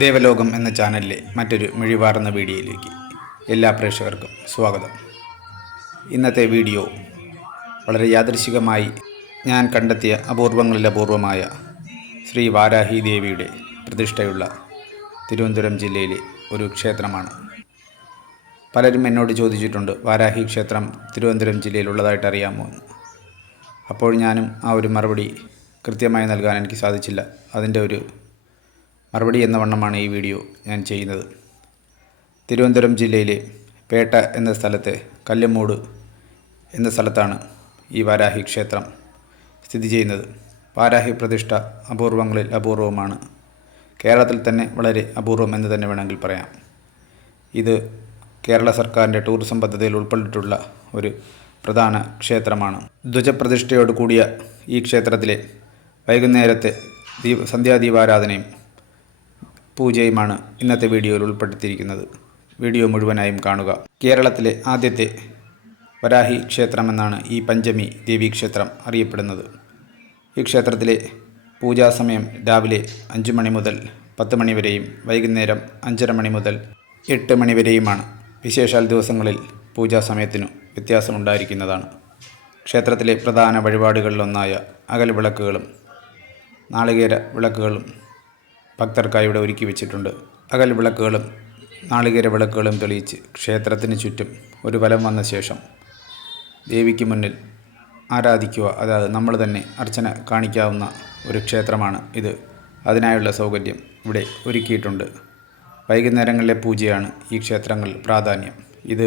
ദേവലോകം എന്ന ചാനലിലെ മറ്റൊരു മിഴിവാർന്ന വീഡിയോയിലേക്ക് എല്ലാ പ്രേക്ഷകർക്കും സ്വാഗതം. ഇന്നത്തെ വീഡിയോ വളരെ യാദൃശ്ചികമായി ഞാൻ കണ്ടെത്തിയ അപൂർവങ്ങളിൽ അപൂർവമായ ശ്രീ വാരാഹി ദേവിയുടെ പ്രതിഷ്ഠയുള്ള തിരുവനന്തപുരം ജില്ലയിലെ ഒരു ക്ഷേത്രമാണ്. പലരും എന്നോട് ചോദിച്ചിട്ടുണ്ട്, വാരാഹി ക്ഷേത്രം തിരുവനന്തപുരം ജില്ലയിലുള്ളതായിട്ട് അറിയാമോ എന്ന്. അപ്പോൾ ഞാനും ആ ഒരു മറുപടി കൃത്യമായി നൽകാൻ എനിക്ക് സാധിച്ചില്ല. അതിൻ്റെ ഒരു മറുപടി എന്ന വണ്ണമാണ് ഈ വീഡിയോ ഞാൻ ചെയ്യുന്നത്. തിരുവനന്തപുരം ജില്ലയിലെ പേട്ട എന്ന സ്ഥലത്തെ കല്ലുമൂട് എന്ന സ്ഥലത്താണ് ഈ വാരാഹി ക്ഷേത്രം സ്ഥിതി ചെയ്യുന്നത്. വാരാഹി പ്രതിഷ്ഠ അപൂർവങ്ങളിൽ അപൂർവമാണ്. കേരളത്തിൽ തന്നെ വളരെ അപൂർവം എന്ന് തന്നെ വേണമെങ്കിൽ പറയാം. ഇത് കേരള സർക്കാരിൻ്റെ ടൂറിസം പദ്ധതിയിൽ ഉൾപ്പെട്ടിട്ടുള്ള ഒരു പ്രധാന ക്ഷേത്രമാണ്. ധ്വജപ്രതിഷ്ഠയോട് കൂടിയ ഈ ക്ഷേത്രത്തിലെ വൈകുന്നേരത്തെ സന്ധ്യാദീപാരാധനയും പൂജയുമാണ് ഇന്നത്തെ വീഡിയോയിൽ ഉൾപ്പെടുത്തിയിരിക്കുന്നത്. വീഡിയോ മുഴുവനായും കാണുക. കേരളത്തിലെ ആദ്യത്തെ വരാഹി ക്ഷേത്രമെന്നാണ് ഈ പഞ്ചമി ദേവീക്ഷേത്രം അറിയപ്പെടുന്നത്. ഈ ക്ഷേത്രത്തിലെ പൂജാസമയം രാവിലെ 5 മണി മുതൽ 10 മണി വരെയും വൈകുന്നേരം 5:30 മണി മുതൽ 8 മണി വരെയുമാണ്. വിശേഷാൽ ദിവസങ്ങളിൽ പൂജാസമയത്തിനു വ്യത്യാസമുണ്ടായിരിക്കുന്നതാണ്. ക്ഷേത്രത്തിലെ പ്രധാന വഴിപാടുകളിലൊന്നായ അകൽ വിളക്കുകളും നാളികേര വിളക്കുകളും ഭക്തർക്കായി ഇവിടെ ഒരുക്കി വെച്ചിട്ടുണ്ട്. അകൽ വിളക്കുകളും നാളികേര വിളക്കുകളും തെളിയിച്ച് ക്ഷേത്രത്തിന് ചുറ്റും ഒരു വലം വന്ന ശേഷം ദേവിക്ക് മുന്നിൽ ആരാധിക്കുക, അതായത് നമ്മൾ തന്നെ അർച്ചന കാണിക്കാവുന്ന ഒരു ക്ഷേത്രമാണ് ഇത്. അതിനായുള്ള സൗകര്യം ഇവിടെ ഒരുക്കിയിട്ടുണ്ട്. വൈകുന്നേരങ്ങളിലെ പൂജയാണ് ഈ ക്ഷേത്രങ്ങളിൽ പ്രാധാന്യം. ഇത്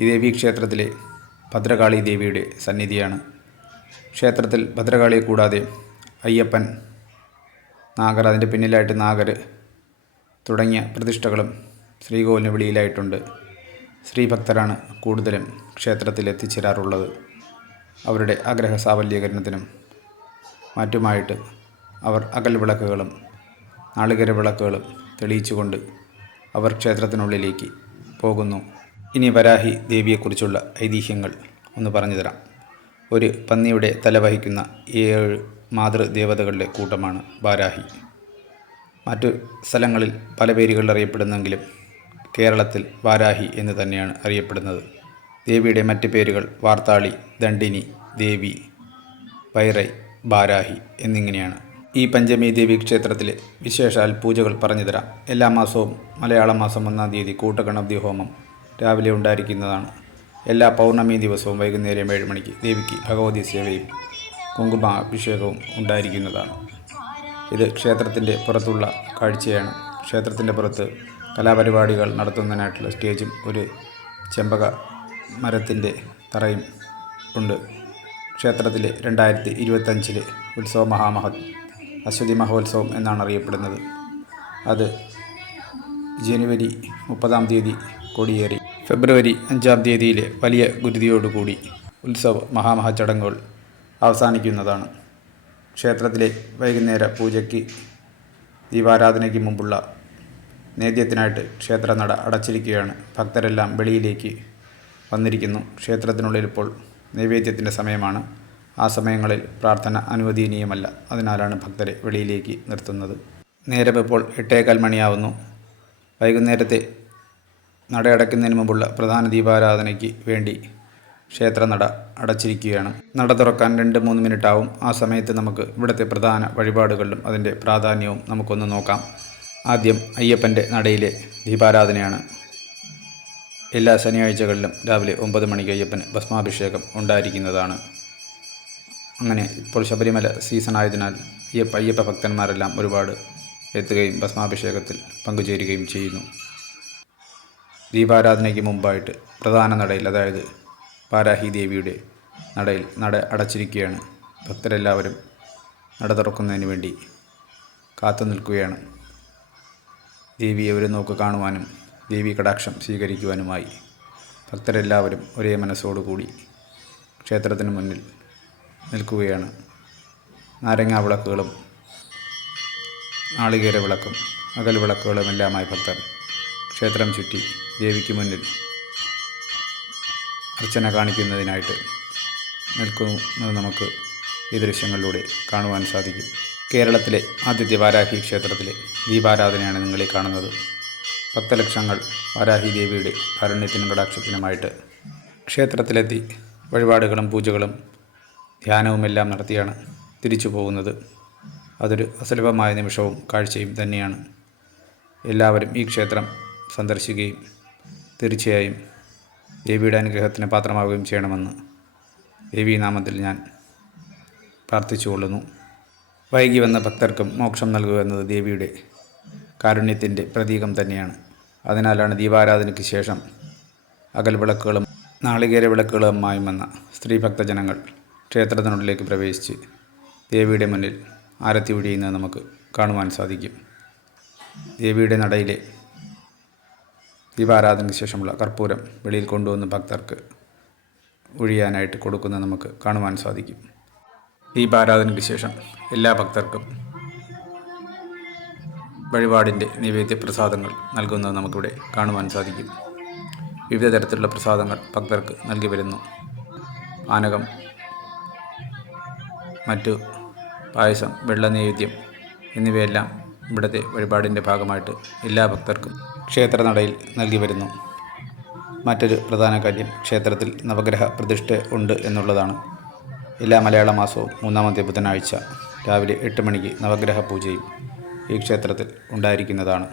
ഈ ദേവീക്ഷേത്രത്തിലെ ഭദ്രകാളി ദേവിയുടെ സന്നിധിയാണ്. ക്ഷേത്രത്തിൽ ഭദ്രകാളിയെ കൂടാതെ അയ്യപ്പൻ, നാഗർ, അതിൻ്റെ പിന്നിലായിട്ട് നാഗർ തുടങ്ങിയ പ്രതിഷ്ഠകളും ശ്രീകോവിലിന് വെളിയിലായിട്ടുണ്ട്. ശ്രീഭക്തരാണ് കൂടുതലും ക്ഷേത്രത്തിൽ എത്തിച്ചേരാറുള്ളത്. അവരുടെ ആഗ്രഹ സാഫല്യീകരണത്തിനും മറ്റുമായിട്ട് അവർ അകൽ വിളക്കുകളും നാളികേര വിളക്കുകളും തെളിയിച്ചുകൊണ്ട് അവർ ക്ഷേത്രത്തിനുള്ളിലേക്ക് പോകുന്നു. ഇനി വരാഹി ദേവിയെക്കുറിച്ചുള്ള ഐതിഹ്യങ്ങൾ ഒന്ന് പറഞ്ഞു തരാം. ഒരു പന്നിയുടെ തല വഹിക്കുന്ന 7 മാതൃദേവതകളുടെ കൂട്ടമാണ് വാരാഹി. മറ്റു സ്ഥലങ്ങളിൽ പല പേരുകളിൽ അറിയപ്പെടുന്നെങ്കിലും കേരളത്തിൽ വാരാഹി എന്ന് തന്നെയാണ് അറിയപ്പെടുന്നത്. ദേവിയുടെ മറ്റ് പേരുകൾ വാർത്താളി, ദണ്ഡിനി, ദേവി, വൈറൈ, ബാരാഹി എന്നിങ്ങനെയാണ്. ഈ പഞ്ചമി ദേവി ക്ഷേത്രത്തിലെ വിശേഷാൽ പൂജകൾ പറഞ്ഞു തരാം. എല്ലാ മാസവും മലയാള മാസം 1-ാം തീയതി കൂട്ടഗണപതി ഹോമം രാവിലെ ഉണ്ടായിരിക്കുന്നതാണ്. എല്ലാ പൗർണമി ദിവസവും വൈകുന്നേരം 7 മണിക്ക് ദേവിക്ക് ഭഗവതി സേവയും കുങ്കുമാഭിഷേകവും ഉണ്ടായിരിക്കുന്നതാണ്. ഇത് ക്ഷേത്രത്തിൻ്റെ പുറത്തുള്ള കാഴ്ചയാണ്. ക്ഷേത്രത്തിൻ്റെ പുറത്ത് കലാപരിപാടികൾ നടത്തുന്നതിനായിട്ടുള്ള സ്റ്റേജും ഒരു ചെമ്പക മരത്തിൻ്റെ തറയും ഉണ്ട്. ക്ഷേത്രത്തിലെ 2025 ഉത്സവ അശ്വതി മഹോത്സവം എന്നാണ് അറിയപ്പെടുന്നത്. അത് ജനുവരി 30-ാം തീയതി കൊടിയേറി ഫെബ്രുവരി 5-ാം തീയതിയിലെ വലിയ ഗുരുതിയോടുകൂടി ഉത്സവ ചടങ്ങുകൾ അവസാനിക്കുന്നതാണ്. ക്ഷേത്രത്തിലെ വൈകുന്നേര പൂജയ്ക്ക് ദീപാരാധനയ്ക്ക് മുമ്പുള്ള നേദ്യത്തിനായിട്ട് ക്ഷേത്രനട അടച്ചിരിക്കുകയാണ്. ഭക്തരെല്ലാം വെളിയിലേക്ക് വന്നിരിക്കുന്നു. ക്ഷേത്രത്തിനുള്ളിൽ ഇപ്പോൾ നൈവേദ്യത്തിൻ്റെ സമയമാണ്. ആ സമയങ്ങളിൽ പ്രാർത്ഥന അനുവദനീയമല്ല. അതിനാലാണ് ഭക്തരെ വെളിയിലേക്ക് നിർത്തുന്നത്. നേരം ഇപ്പോൾ 8:15 മണിയാവുന്നു. വൈകുന്നേരത്തെ നട അടയ്ക്കുന്നതിന് മുമ്പുള്ള പ്രധാന ദീപാരാധനയ്ക്ക് വേണ്ടി ക്ഷേത്രനട അടച്ചിരിക്കുകയാണ്. നട തുറക്കാൻ 2-3 മിനിറ്റ് ആവും. ആ സമയത്ത് നമുക്ക് ഇവിടുത്തെ പ്രധാന വഴിപാടുകളിലും അതിൻ്റെ പ്രാധാന്യവും നമുക്കൊന്ന് നോക്കാം. ആദ്യം അയ്യപ്പൻ്റെ നടയിലെ ദീപാരാധനയാണ്. എല്ലാ ശനിയാഴ്ചകളിലും രാവിലെ 9 മണിക്ക് അയ്യപ്പന് ഭസ്മാഭിഷേകം ഉണ്ടായിരിക്കുന്നതാണ്. അങ്ങനെ ഇപ്പോൾ ശബരിമല സീസൺ ആയതിനാൽ അയ്യപ്പ ഭക്തന്മാരെല്ലാം ഒരുപാട് എത്തുകയും ഭസ്മാഭിഷേകത്തിൽ പങ്കുചേരുകയും ചെയ്യുന്നു. ദീപാരാധനയ്ക്ക് മുമ്പായിട്ട് പ്രധാന നടയിൽ, അതായത് വാരാഹി ദേവിയുടെ നടയിൽ നട അടച്ചിരിക്കുകയാണ്. ഭക്തരെല്ലാവരും നട തുറക്കുന്നതിന് വേണ്ടി കാത്തു നിൽക്കുകയാണ്. ദേവിയെ ഒരു നോക്ക് കാണുവാനും ദേവി കടാക്ഷം സ്വീകരിക്കുവാനുമായി ഭക്തരെല്ലാവരും ഒരേ മനസ്സോടുകൂടി ക്ഷേത്രത്തിന് മുന്നിൽ നിൽക്കുകയാണ്. നാരങ്ങാ വിളക്കുകളും നാളികേര വിളക്കും അകൽ വിളക്കുകളുമെല്ലാമായി ഭക്തർ ക്ഷേത്രം ചുറ്റി ദേവിക്ക് മുന്നിൽ അർച്ചന കാണിക്കുന്നതിനായിട്ട് നിൽക്കുന്നത് നമുക്ക് ഈ ദൃശ്യങ്ങളിലൂടെ കാണുവാൻ സാധിക്കും. കേരളത്തിലെ ആദ്യത്തെ വാരാഹി ക്ഷേത്രത്തിലെ ദീപാരാധനയാണ് നിങ്ങളീ കാണുന്നത്. ഭക്തലക്ഷങ്ങൾ വാരാഹി ദേവിയുടെ കാരുണ്യത്തിനും കടാക്ഷത്തിനുമായിട്ട് ക്ഷേത്രത്തിലെത്തി വഴിപാടുകളും പൂജകളും ധ്യാനവുമെല്ലാം നടത്തിയാണ് തിരിച്ചു പോകുന്നത്. അതൊരു അസുലഭമായ നിമിഷവും കാഴ്ചയും തന്നെയാണ്. എല്ലാവരും ഈ ക്ഷേത്രം സന്ദർശിക്കുകയും തീർച്ചയായും ദേവിയുടെ അനുഗ്രഹത്തിന് പാത്രമാവുകയും ചെയ്യണമെന്ന് ദേവീനാമത്തിൽ ഞാൻ പ്രാർത്ഥിച്ചുകൊള്ളുന്നു. വൈകി വന്ന ഭക്തർക്കും മോക്ഷം നൽകുക എന്നത് ദേവിയുടെ കാരുണ്യത്തിൻ്റെ പ്രതീകം തന്നെയാണ്. അതിനാലാണ് ദീപാരാധനയ്ക്ക് ശേഷം അകൽവിളക്കുകളും നാളികേര വിളക്കുകളുമായും വന്ന സ്ത്രീ ഭക്തജനങ്ങൾ ക്ഷേത്രത്തിനുള്ളിലേക്ക് പ്രവേശിച്ച് ദേവിയുടെ മുന്നിൽ ആരത്തി ഒഴിയുന്നത് നമുക്ക് കാണുവാൻ സാധിക്കും. ദേവിയുടെ നടയിലെ ദീപാരാധനയ്ക്ക് ശേഷമുള്ള കർപ്പൂരം വെളിയിൽ കൊണ്ടുവന്ന് ഭക്തർക്ക് ഒഴിയാനായിട്ട് കൊടുക്കുന്നത് നമുക്ക് കാണുവാൻ സാധിക്കും. ദീപാരാധനയ്ക്ക് ശേഷം എല്ലാ ഭക്തർക്കും വഴിപാടിൻ്റെ നൈവേദ്യ പ്രസാദങ്ങൾ നൽകുന്നത് നമുക്കിവിടെ കാണുവാൻ സാധിക്കും. വിവിധ തരത്തിലുള്ള പ്രസാദങ്ങൾ ഭക്തർക്ക് നൽകി വരുന്നു. പാനകം, മറ്റു പായസം, വെള്ള നൈവേദ്യം എന്നിവയെല്ലാം ഇവിടുത്തെ വഴിപാടിൻ്റെ ഭാഗമായിട്ട് എല്ലാ ഭക്തർക്കും ക്ഷേത്രനടയിൽ നൽകി വരുന്നു. മറ്റൊരു പ്രധാന കാര്യം, ക്ഷേത്രത്തിൽ നവഗ്രഹ പ്രതിഷ്ഠ ഉണ്ട് എന്നുള്ളതാണ്. എല്ലാ മലയാള മാസവും 3-ാമത്തെ ബുധനാഴ്ച രാവിലെ 8 മണിക്ക് നവഗ്രഹ പൂജയും ഈ ക്ഷേത്രത്തിൽ ഉണ്ടായിരിക്കുന്നതാണ്.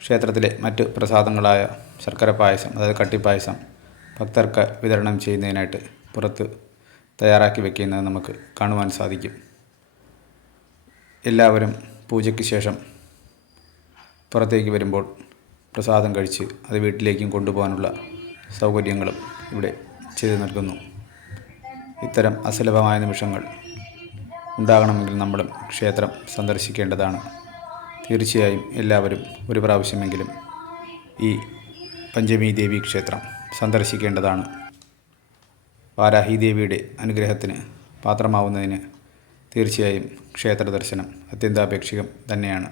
ക്ഷേത്രത്തിലെ മറ്റ് പ്രസാദങ്ങളായ ശർക്കര പായസം, അതായത് കട്ടിപ്പായസം, ഭക്തർക്ക് വിതരണം ചെയ്യുന്നതിനായിട്ട് പുറത്ത് തയ്യാറാക്കി വയ്ക്കുന്നത് നമുക്ക് കാണുവാൻ സാധിക്കും. എല്ലാവരും പൂജയ്ക്ക് ശേഷം പുറത്തേക്ക് വരുമ്പോൾ പ്രസാദം കഴിച്ച് അത് വീട്ടിലേക്കും കൊണ്ടുപോകാനുള്ള സൗകര്യങ്ങളും ഇവിടെ ചെയ്തു നൽകുന്നു. ഇത്തരം അസുലഭമായ നിമിഷങ്ങൾ ഉണ്ടാകണമെങ്കിൽ നമ്മളും ക്ഷേത്രം സന്ദർശിക്കേണ്ടതാണ്. തീർച്ചയായും എല്ലാവരും ഒരു പ്രാവശ്യമെങ്കിലും ഈ പഞ്ചമി ദേവി ക്ഷേത്രം സന്ദർശിക്കേണ്ടതാണ്. വാരാഹി ദേവിയുടെ അനുഗ്രഹത്തിന് പാത്രമാവുന്നതിന് തീർച്ചയായും ക്ഷേത്ര ദർശനം അത്യന്താപേക്ഷികം തന്നെയാണ്.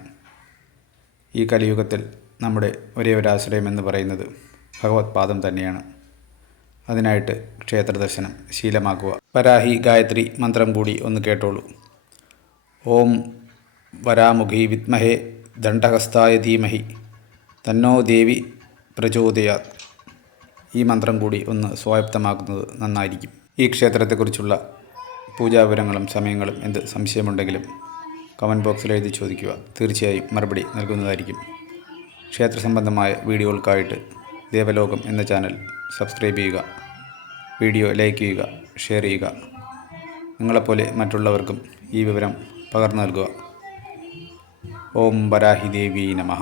ഈ കലിയുഗത്തിൽ നമ്മുടെ ഒരേ ഒരു ആശ്രയം എന്ന് പറയുന്നത് ഭഗവത് പാദം തന്നെയാണ്. അതിനായിട്ട് ക്ഷേത്ര ദർശനം ശീലമാക്കുക. വരാഹി ഗായത്രി മന്ത്രം കൂടി ഒന്ന് കേട്ടോളൂ. ഓം വരാമുഖി വിദ്മഹേ ദണ്ഡഹസ്തായ ധീമഹി തന്നോ ദേവി പ്രചോദയാത്. ഈ മന്ത്രം കൂടി ഒന്ന് സ്വായത്തമാക്കുന്നത് നന്നായിരിക്കും. ഈ ക്ഷേത്രത്തെക്കുറിച്ചുള്ള പൂജാവിവരങ്ങളും സമയങ്ങളും എന്ത് സംശയമുണ്ടെങ്കിലും കമൻറ്റ് ബോക്സിൽ എഴുതി ചോദിക്കുക. തീർച്ചയായും മറുപടി നൽകുന്നതായിരിക്കും. ക്ഷേത്ര സംബന്ധമായ വീഡിയോകൾക്കായിട്ട് ദേവലോകം എന്ന ചാനൽ സബ്സ്ക്രൈബ് ചെയ്യുക. വീഡിയോ ലൈക്ക് ചെയ്യുക, ഷെയർ ചെയ്യുക. നിങ്ങളെപ്പോലെ മറ്റുള്ളവർക്കും ഈ വിവരം പകർന്നു നൽകുക. ഓം വരാഹി ദേവി നമഃ.